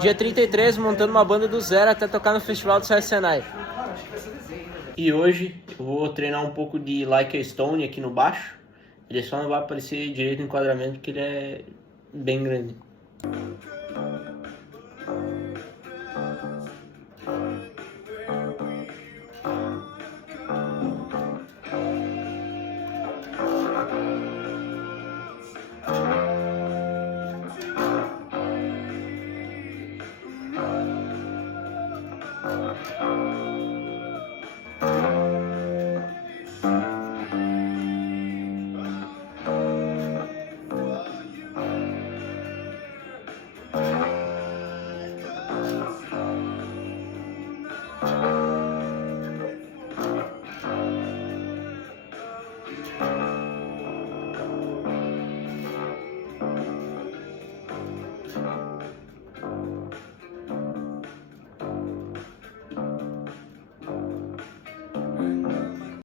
Dia 33, montando uma banda do zero até tocar no festival do SESI Senai. E hoje eu vou treinar um pouco de Like a Stone aqui no baixo. Ele só não vai aparecer direito no enquadramento porque ele é bem grande.